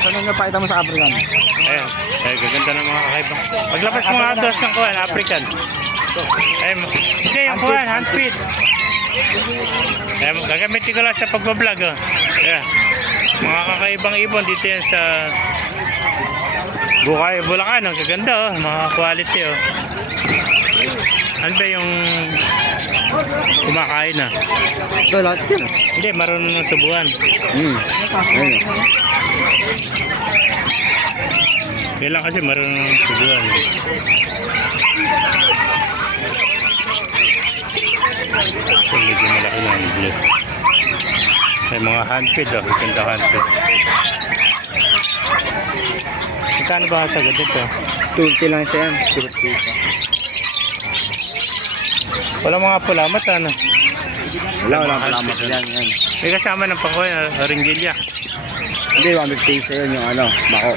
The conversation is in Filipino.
Saan ang napakita mo sa African? Ayan. Ay, gaganda ng mga kakaiba. Maglabas mo nga dos ng kuhan, African. Ay, hindi, yung kuhan, handfeed. Ayan, gagamitin ko lang sa pagbablog. Oh. Ayan. Mga kakaibang ibon dito yan sa Bukay, Bulacan. Ang gaganda, oh. Mga quality, oh. Ano ba yung kumakain na? Ito, lahat yan. Hindi, marunong ng subuan. Ayun. Yan lang kasi marunong ng subuan. So, medyo malaki na ang blue. May mga handfeed, oh. Ganda handfeed. Magkano ba ang sagot ito? 20 lang siya yan. 20. Wala mga pulamat, ano? Wala palamat yan. May kasama ng pangkoy, ringgilya. Hindi, 150 sa yun yung ano, bako.